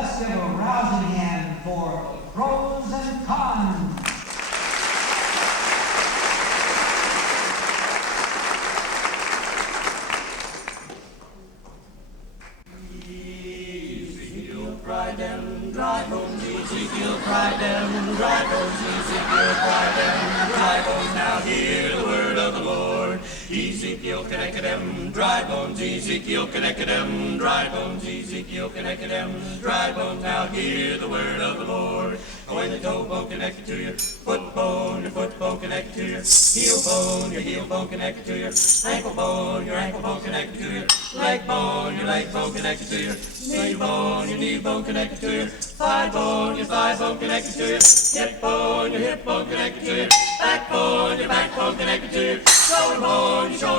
Let's give a rousing hand for pros and cons. Ezekiel cried them dry bones, Ezekiel cried them dry bones, Ezekiel cried them dry bones. Now hear the word of the Lord. Ezekiel connected them dry bones, Ezekiel connected them dry bones, Ezekiel connected them dry bones. Now hear the word of the Lord. When the toe bone connected to your foot bone connected to your heel bone connected to your ankle bone connected to your leg bone connected to your knee bone connected to your thigh bone connected to your hip bone connected to your back bone connected to your shoulder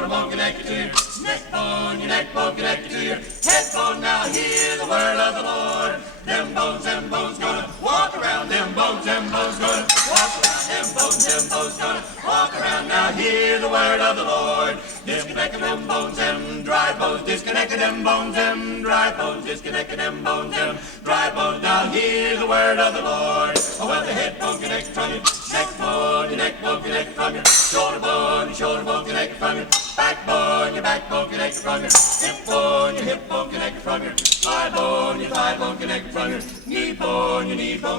bone connected to your neck bone connected to your head bone. Now hear the word of the Lord. Them bones gonna walk around. Them bones gonna walk around. Them bones gonna walk around. Now hear the word of the Lord. Disconnected them bones, them dry bones. Disconnected them bones, them dry bones. Disconnected them bones, them dry bones. Now hear the word of the Lord. Oh, well, the head bone connected from your neck bone connected from your shoulder bone connected from your back bone connected from your hip bone connected from your thigh bone connected from your knee bone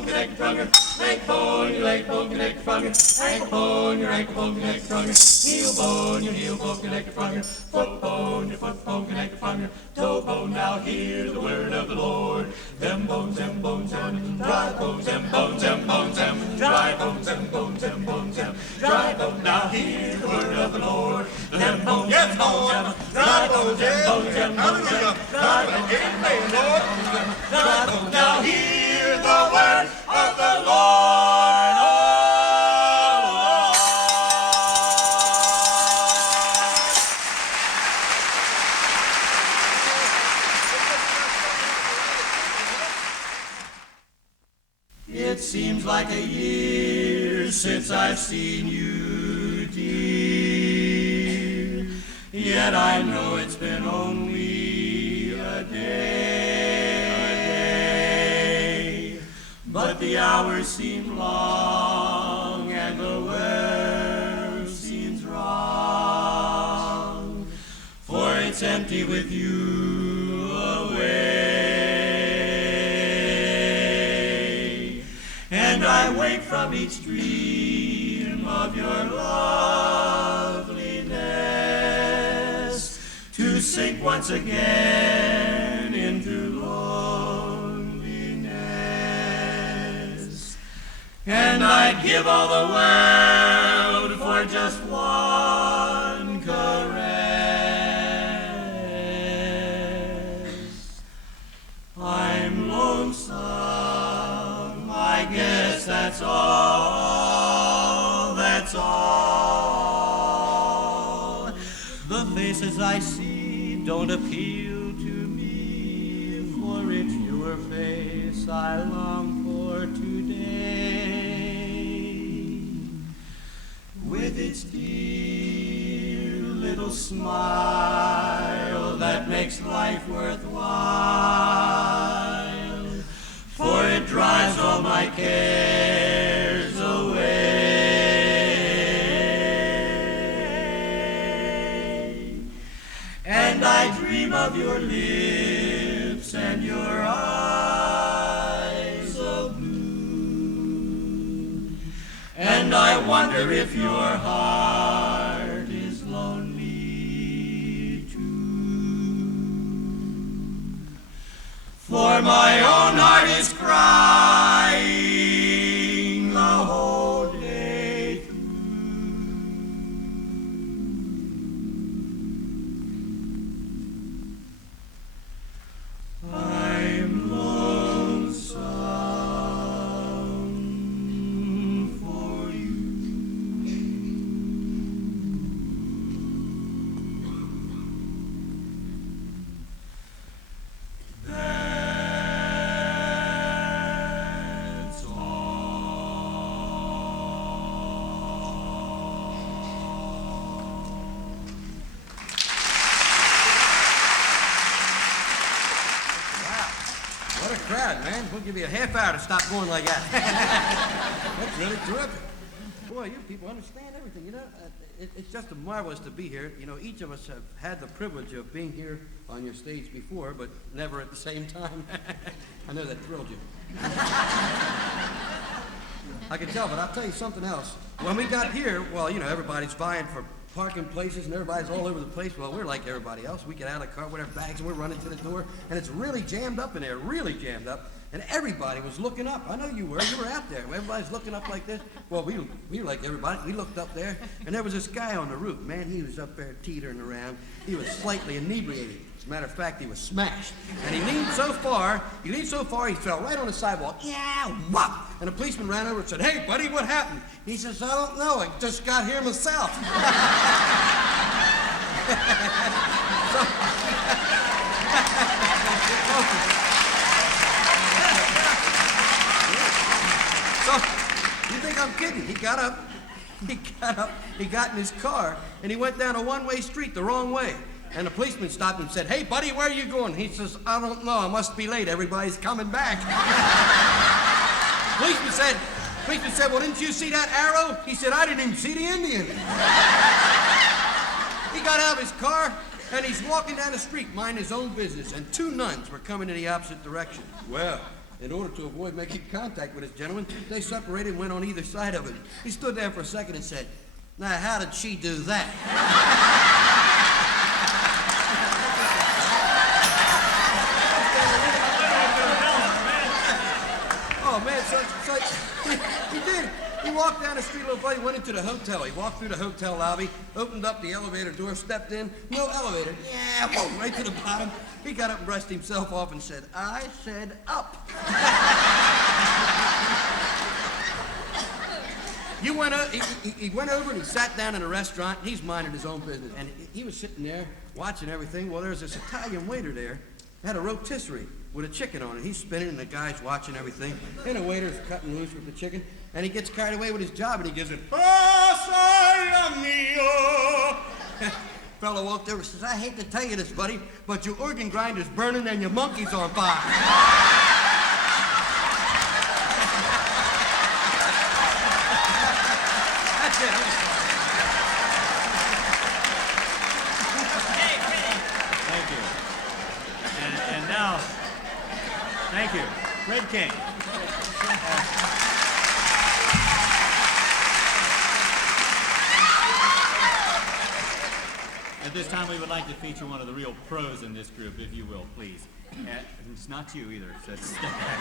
connected from your leg bone connected from your ankle bone connected from your heel bone connected from your foot bone connected from your toe bone. Now hear the word of the Lord. Them bones, them dry bones, them bones, them dry bones, them bones, them dry bones. Now hear the word of the Lord. Them bones, yes, Lord, dry bones, them bones, them dry bones, dry bones. Now hear the word of the Lord. It seems like a year since I've seen you, dear. Yet I know it's been only a day. But the hours seem long and the world seems wrong, for it's empty with you away. And I wake from each dream of your loveliness to sink once again into loneliness. And I'd give all the world for just one caress. I'm lonesome, I guess that's all, that's all. The faces I see don't appeal to me, for it's your face I long for today. With its dear little smile that makes life worthwhile, for it drives all my cares away. And I dream of your lips and your eyes of blue, and I wonder if your heart is lonely too. For my own heart is crying the whole day through. I'm lonesome for you. got it, man. We'll give you a half hour to stop going like that. That's really terrific. Boy, you people understand everything, you know. It's just marvelous to be here. You know, each of us have had the privilege of being here on your stage before, but never at the same time. I know that thrilled you. I can tell, but I'll tell you something else. When we got here, well, you know, everybody's vying for parking places and everybody's all over the place. Well, we're like everybody else. We get out of the car with our bags and we're running to the door, and it's really jammed up in there, really jammed up. And everybody was looking up. I know you were. You were out there. Everybody's looking up like this. Well, we were like everybody. We looked up there, and there was this guy on the roof. Man, he was up there teetering around. He was slightly inebriated. As a matter of fact, he was smashed. And he leaned so far, he fell right on the sidewalk. Yeah, whop! And a policeman ran over and said, "Hey, buddy, what happened?" He says, "I don't know. I just got here myself." So, you think I'm kidding? He got up, he got in his car, and he went down a one-way street the wrong way. And the policeman stopped him and said, "Hey, buddy, where are you going?" He says, "I don't know. I must be late. Everybody's coming back." Policeman said, "Well, didn't you see that arrow?" He said, "I didn't even see the Indian." He got out of his car, and he's walking down the street, minding his own business, and two nuns were coming in the opposite direction. Well, in order to avoid making contact with this gentleman, they separated and went on either side of him. He stood there for a second and said, "Now, how did she do that?" Oh, man, so he did. He walked down the street, little buddy, went into the hotel. He walked through the hotel lobby, opened up the elevator door, stepped in. No elevator. Yeah, whoa, right to the bottom. He got up and brushed himself off and said, "I said up." He went over and he sat down in a restaurant. He's minding his own business. And he was sitting there watching everything. Well, there was this Italian waiter there. Had a rotisserie with a chicken on it. He's spinning and the guy's watching everything. And the waiter's cutting loose with the chicken. And he gets carried away with his job and he gives it, "Oh, mio." Fellow walked over and says, "I hate to tell you this, buddy, but your organ grinder's burning and your monkey's on fire." That's it. Thank you. And now, thank you. Fred King. At this time, we would like to feature one of the real pros in this group, if you will, please. It's not you either, so step back.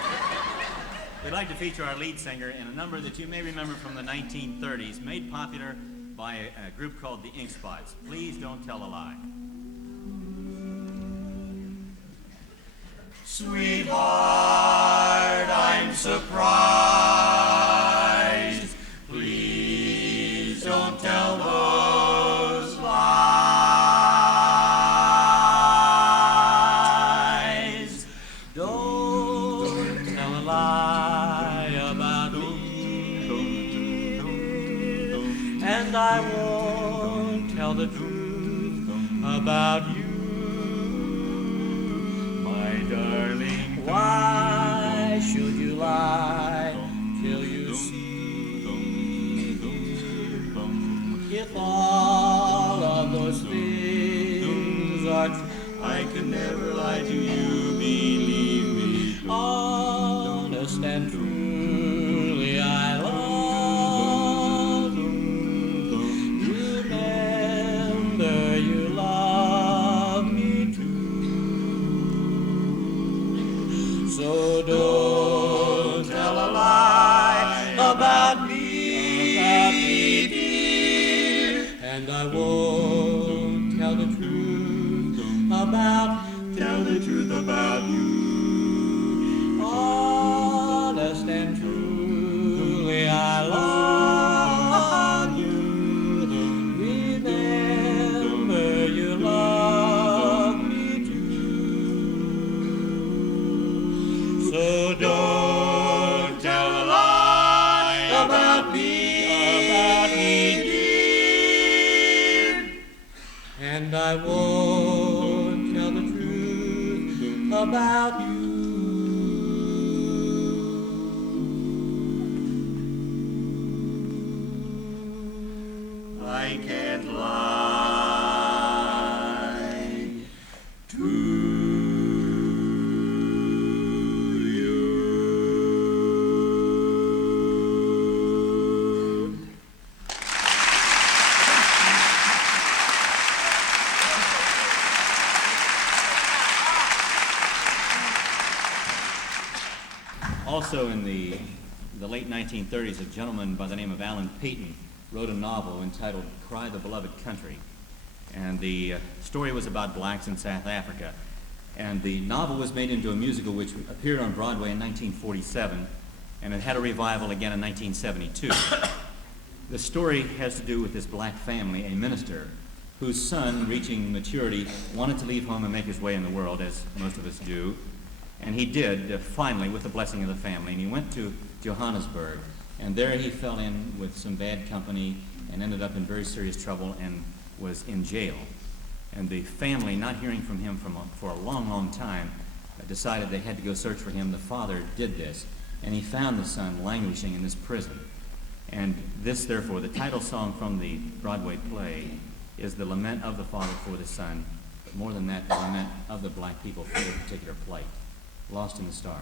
We'd like to feature our lead singer in a number that you may remember from the 1930s, made popular by a group called the Ink Spots. Please Don't Tell a Lie. Sweetheart, I'm surprised. Please don't tell those lies. Don't tell a lie about me, and I won't tell the truth about you. Darling, why should you lie till you see? If all of those things are true, I could never lie to you, believe me. Honest and truly I love you. Remember you love me too. So don't tell a lie about me, dear. And I won't tell the truth about you. Honest and truly I love you. Remember you love me too. So don't tell a lie about me, dear. And I won't tell the truth about you. can't lie to you. Also in the late 1930s, a gentleman by the name of Alan Peyton wrote a novel entitled Cry the Beloved Country. And the story was about blacks in South Africa. And the novel was made into a musical which appeared on Broadway in 1947, and it had a revival again in 1972. The story has to do with this black family, a minister, whose son, reaching maturity, wanted to leave home and make his way in the world, as most of us do. And he did, finally, with the blessing of the family. And he went to Johannesburg, and there he fell in with some bad company and ended up in very serious trouble and was in jail. And the family, not hearing from him for a long, long time, decided they had to go search for him. The father did this, and he found the son languishing in this prison. And this, therefore, the title song from the Broadway play is the lament of the father for the son, but more than that, the lament of the black people for their particular plight. Lost in the Stars.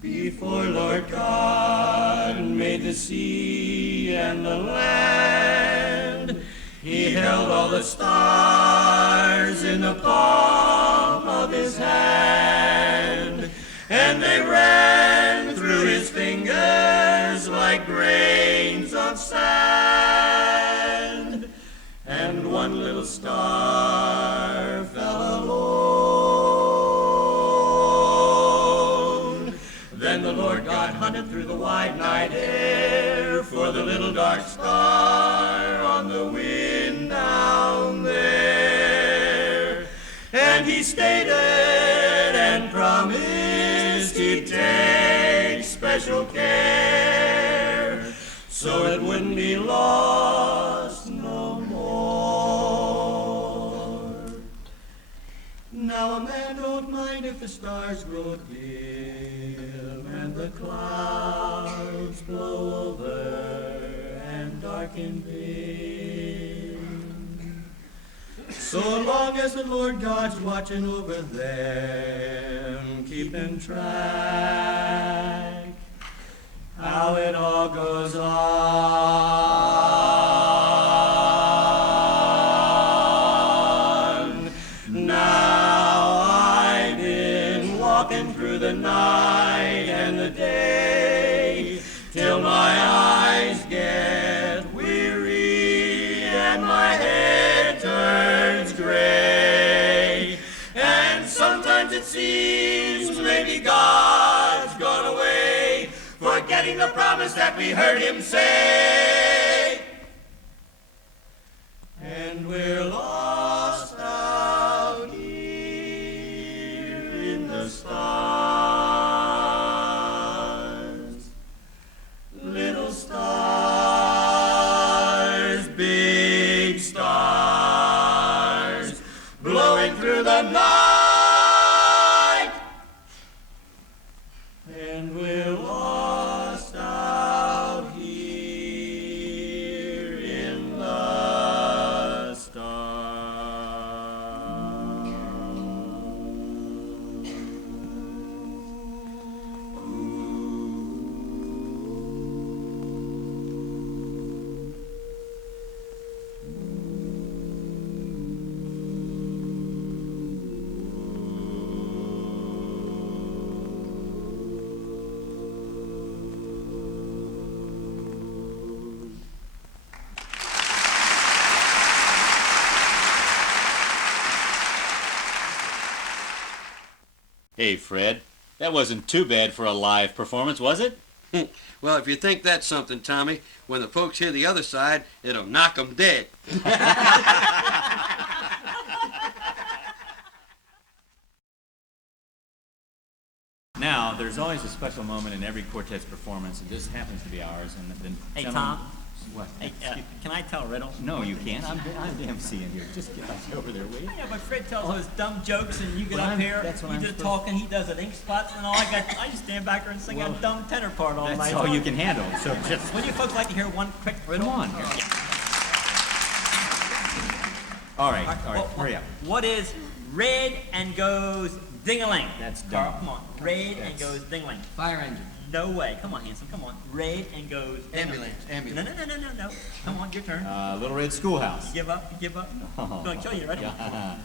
Before Lord God made the sea and the land, he held all the stars in the palm of his hand, and they ran through his fingers like grains of sand, and one little star fell alone. Then the Lord God hunted through the wide night air for the little dark star on the wind down there. And he stated and promised he'd take special care so it wouldn't be lost no more. Now a man don't mind if the stars grow dim and the clouds blow over and darken dim, so long as the Lord God's watching over them, keeping track how it all goes on. Now I've been walking through the night and the day till my eyes get weary and my head turns gray. And sometimes it seems maybe God's gone away, forgetting the promise that we heard him say. And we're lost out here in the stars. Little stars, big stars, blowing through the night. And we're lost out here in the stars. Hey, Fred, that wasn't too bad for a live performance, was it? Well, if you think that's something, Tommy, when the folks hear the other side, it'll knock 'em dead. Now, there's always a special moment in every quartet's performance, and this happens to be ours. And the Hey, gentleman- Tom. What? Hey, can I tell a riddle? No, you can't. I'm the MC in here. Just get over there, will you? Yeah, but Fred tells those dumb jokes, and you get Well, up here, that's what you I'm do the supposed- talking, he does an ink spots and all. I just stand back there and sing a dumb tenor part all night. That's all you can handle. So just Would you folks like to hear one quick riddle? come on. All right, Well, hurry up. What is red and goes ding-a-ling? That's Carl, dumb. come on. Red and goes ding-a-ling. Fire engine. No way. Come on, handsome. Come on. Red and goes ding-a-ling. Ambulance. No. Come on, your turn. Little Red Schoolhouse. You give up. You give up. I'm gonna kill you. Ready? Yeah.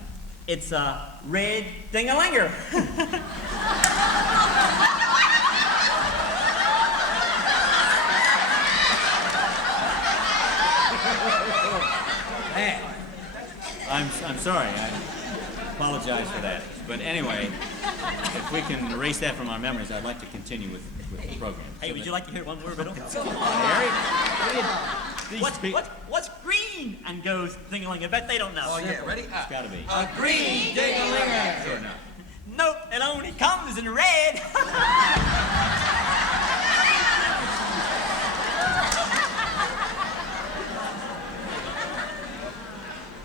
It's a red ding-a-linger. Hey, I'm sorry. I apologize for that. But anyway, if we can erase that from our memories, I'd like to continue with the program. Hey, would you like to hear one more riddle? Harry? What's green and goes ding-a-ling? I bet they don't know. oh yeah, ready? It's got to be. A green ding-a-linger. Sure enough. Nope, it only comes in red.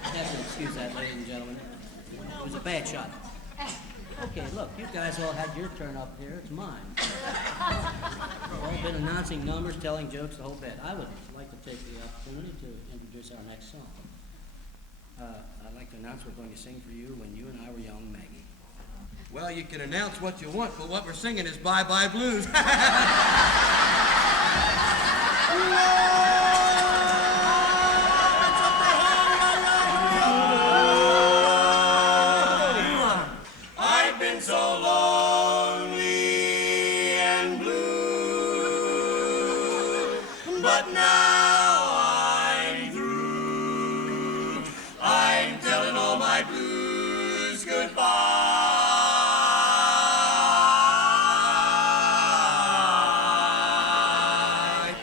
You have to excuse that, ladies and gentlemen. It was a bad shot. Okay, look, you guys all had your turn up here. It's mine. We've all been announcing numbers, telling jokes, the whole bit. I would like to take the opportunity to introduce our next song. I'd like to announce we're going to sing for you When You and I Were Young, Maggie. Well, you can announce what you want, but what we're singing is Bye Bye Blues. I've been so lonely and blue, but now I'm through. I'm telling all my blues goodbye.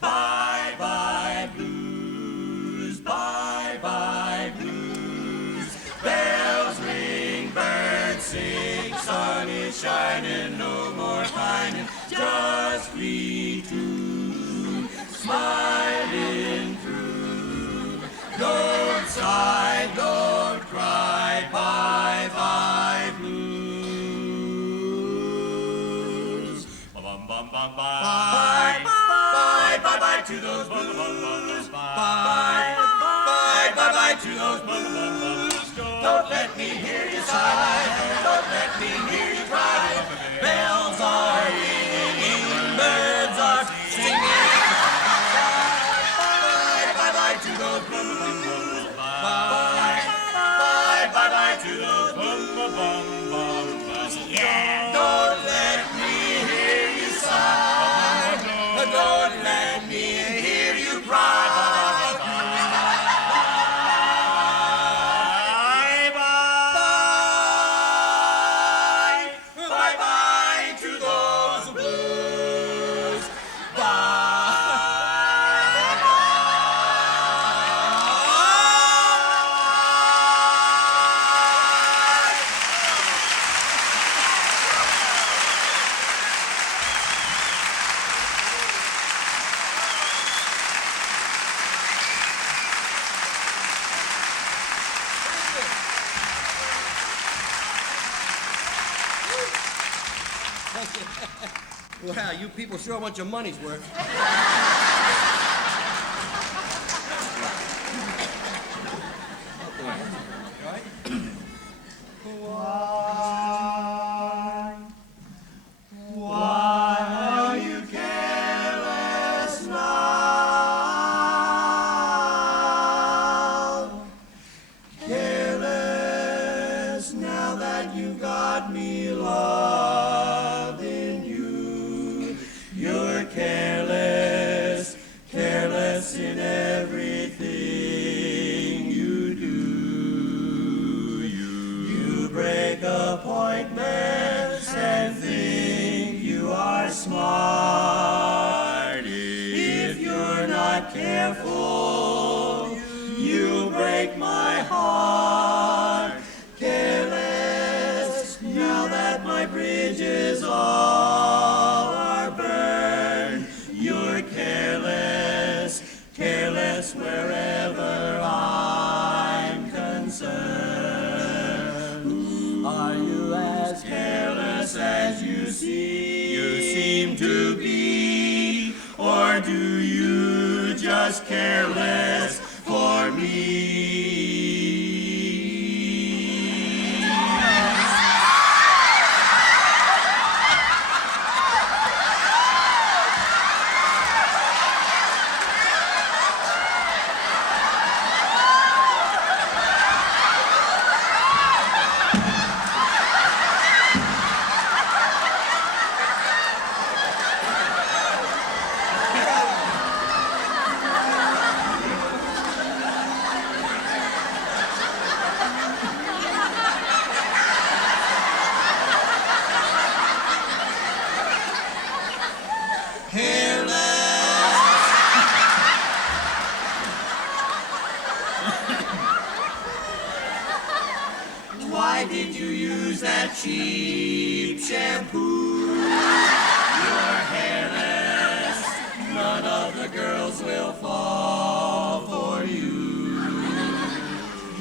Bye bye blues, bye bye blues. Bells ring, birds sing, sun is shining, no more pining, just we two smiling through. Don't sigh, don't cry, bye bye blues. Bum bum bum bye. Bye bye bye to those blues. Bye bye bye bye to those blues. Don't let me hear you sigh. Don't let me hear you cry. Bells are ringing, birds are singing. Bye bye bye to those blues. Bye bye bye bye to those blues. Yeah. Don't let me hear you sigh. Don't let me hear you cry. Bye bye to those blues. Wow, you people sure want your money's worth. Why are you careless now? Careless now that you got me loving you. You're careless, careless in everything you do. You break appointments and think you are smart. If you're not careful, you'll break my heart. Careless, now that my bridge is all or do you just care less for me? Why did you use that cheap shampoo? You're hairless. None of the girls will fall for you.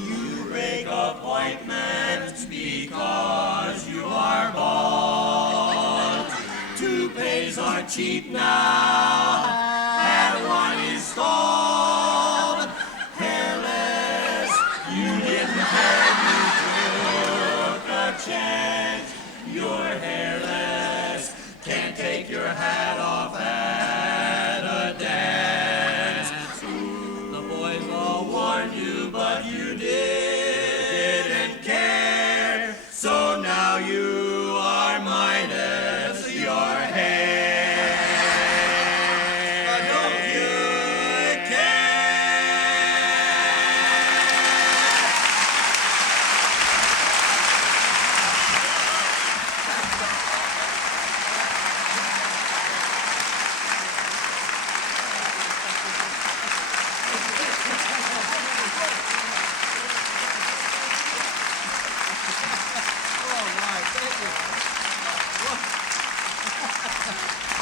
You break appointments because you are bald. Toupees are cheap now, and one is stalled. Hairless, you didn't care. Chance. You're hairless, can't take your hat off at a dance. Ooh, the boys all warned you, but you didn't care. So now you are minus your hair. Don't you care?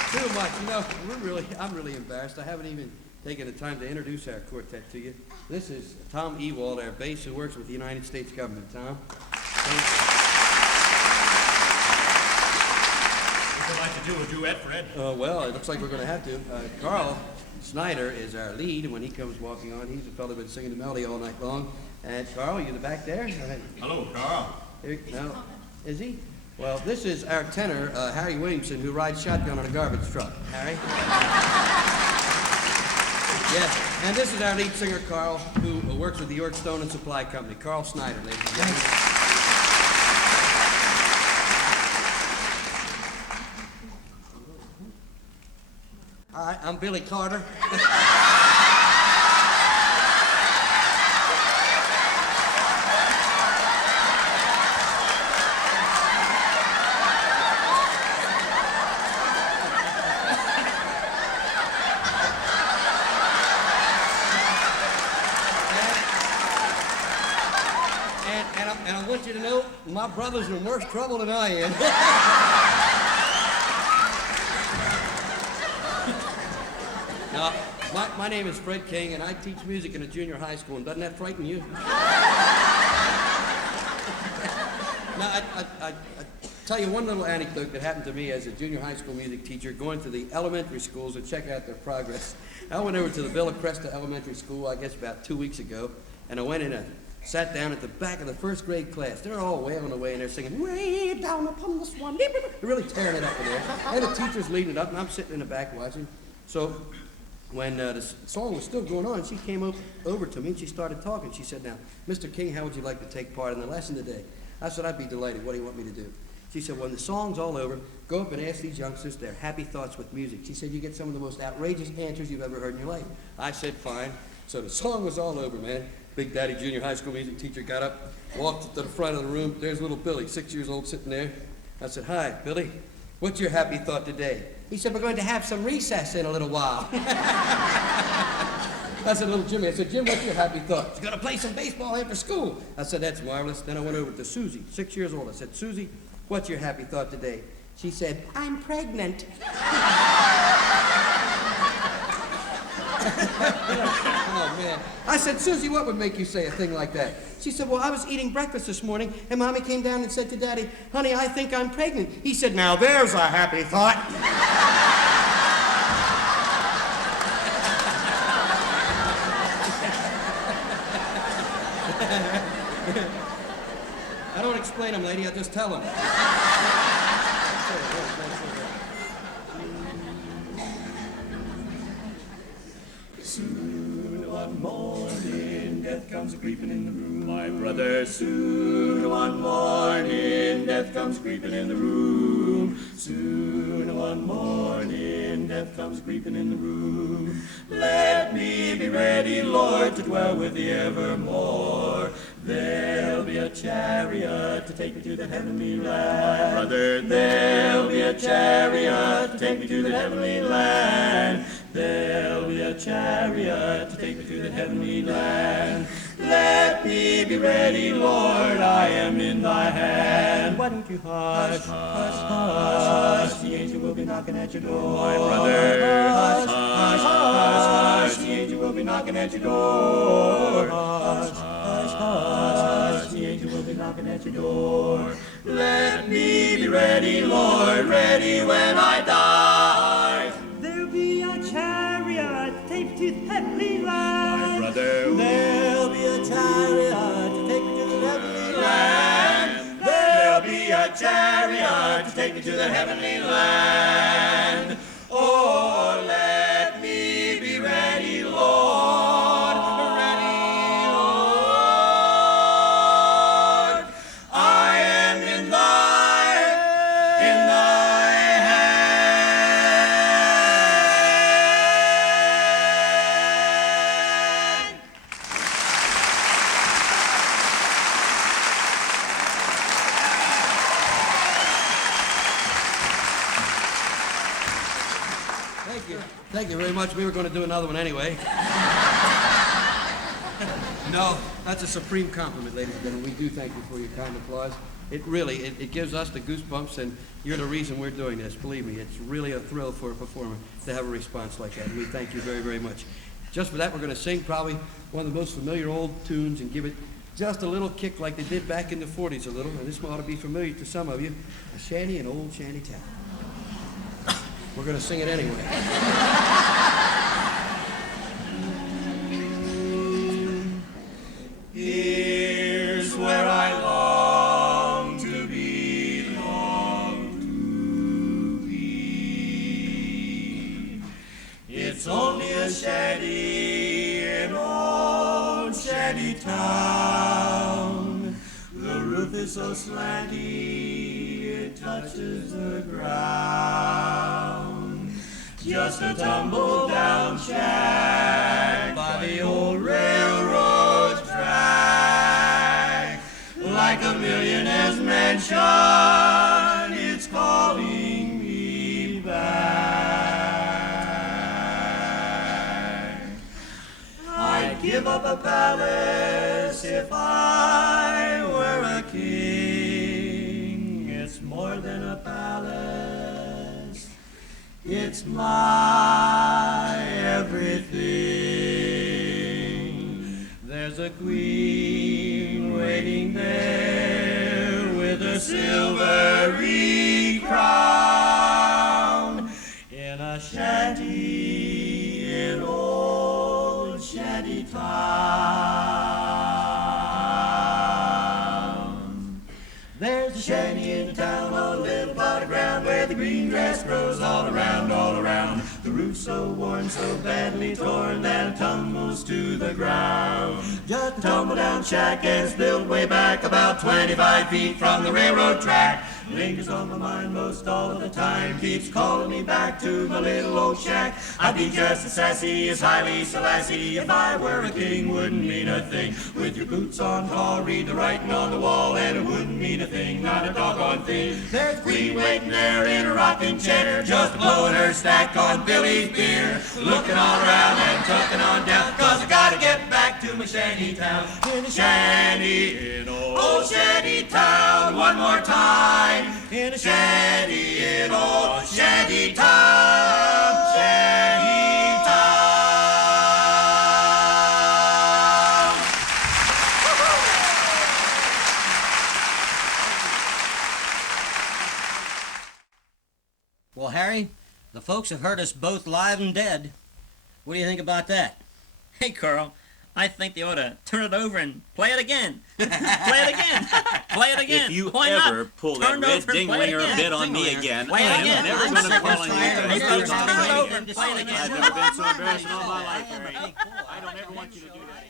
Too much. You know, I'm really embarrassed. I haven't even taken the time to introduce our quartet to you. This is Tom Ewald, our bass, who works with the United States government. Tom? Would you like to do a duet, Fred? Well, it looks like we're going to have to. Carl Snyder is our lead, and when he comes walking on, he's the fellow who's been singing the melody all night long. And Carl, you in the back there? Hello, Carl. No, is he? Well, this is our tenor, Harry Williamson, who rides shotgun on a garbage truck. Harry? Yes, and this is our lead singer, Carl, who works with the York Stone and Supply Company. Carl Snyder, ladies and gentlemen. Hi, I'm Billy Carter. And I want you to know, my brother's in worse trouble than I am. Now, my name is Fred King, and I teach music in a junior high school, and doesn't that frighten you? Now, I tell you one little anecdote that happened to me as a junior high school music teacher, going to the elementary schools to check out their progress. I went over to the Villa Cresta Elementary School, I guess about 2 weeks ago, and I went in and sat down at the back of the first grade class. They're all wailing away, and they're singing, "Way down upon the swan." They're really tearing it up in there. And the teacher's leading it up, and I'm sitting in the back watching. So when the song was still going on, she came over to me, and she started talking. She said, "Now, Mr. King, how would you like to take part in the lesson today?" I said, "I'd be delighted. What do you want me to do?" She said, "When the song's all over, go up and ask these youngsters their happy thoughts with music." She said, "You get some of the most outrageous answers you've ever heard in your life." I said, "Fine." So the song was all over, man. Big Daddy junior high school music teacher got up, walked to the front of the room. There's little Billy, 6 years old, sitting there. I said, "Hi, Billy. What's your happy thought today?" He said, "We're going to have some recess in a little while." I said, "Little Jimmy," I said, "Jim, what's your happy thought?" "He's going to play some baseball after school." I said, "That's marvelous." Then I went over to Susie, 6 years old. I said, "Susie, what's your happy thought today?" She said, "I'm pregnant." Oh, man. I said, "Susie, what would make you say a thing like that?" She said, "Well, I was eating breakfast this morning, and Mommy came down and said to Daddy, 'Honey, I think I'm pregnant.' He said, 'Now there's a happy thought.'" I don't explain them, lady. I just tell them. Soon one morning, death comes creeping in the room, my brother. Soon one morning, death comes creeping in the room. Soon one morning, death comes creeping in the room. Let me be ready, Lord, to dwell with thee evermore. There'll be a chariot to take me to the heavenly land, my brother. There'll be a chariot to take me to the heavenly land. There'll be a chariot to take me to the heavenly land. Let me be ready, Lord, I am in thy hand. Why don't you hush, hush, hush, the angel will be knocking at your door. My brother, hush, hush, hush, the angel will be knocking at your door. Hush, hush, hush, the angel will be knocking at your door. Let me be ready, Lord, ready when I die. There'll be a chariot to take you to the heavenly land. My brother, There'll be a chariot to take you to the heavenly land. there'll be a chariot to take me to the heavenly land. Oh, let me be ready, Lord, ready, Lord. I am in thy hand. Thank you. Thank you very much. We were going to do another one anyway. No, that's a supreme compliment, ladies and gentlemen. We do thank you for your kind applause. It really, it gives us the goosebumps, and you're the reason we're doing this. Believe me, it's really a thrill for a performer to have a response like that, and we thank you very, very much. Just for that, we're going to sing probably one of the most familiar old tunes and give it just a little kick like they did back in the 40s a little, and this one ought to be familiar to some of you, a shanty in old shanty town. We're going to sing it anyway. Here's where I long to belong to thee. It's only a shanty in old shanty town. The roof is so slanty, it touches the ground. Just a tumble down shack by the old railroad track. Like a millionaire's mansion, it's calling me back. I'd give up a palace if I were a king. It's more than a palace, it's my everything. There's a queen waiting there with a silvery crown in a shanty in old shanty town. There's a shanty in town on a little plot of ground where the green grass grows all around, all around. The roof's so worn, so badly torn that it tumbles to the ground. Just a tumble down shack and it's built way back about 25 feet from the railroad track. Lingers on my mind most all of the time, keeps calling me back to my little old shack. I'd be just as sassy as Haile Selassie if I were a king, wouldn't mean a thing. With your boots on tall, read the writing on the wall, and it wouldn't mean a thing, not a doggone thing. There's a queen waiting there in a rocking chair, just blowing her stack on Billy's beer, looking all around and tucking on down, cause I gotta get back to my shanty town. In a shanty in old shanty town, one more time. In a shanty in old shanty town, shanty town. Well, Harry, the folks have heard us both live and dead. What do you think about that? Hey, Carl, I think they ought to turn it over and play it again. Play it again. Play it again. If you Why ever not? pull Turn that it red over and play it dinglinger again. bit on me again, Play it I again. am never I'm going to sick call and on tired of you it. guys. Turn it over and play it again. I've never been so embarrassed in all my life, Harry. I don't ever want you to do that.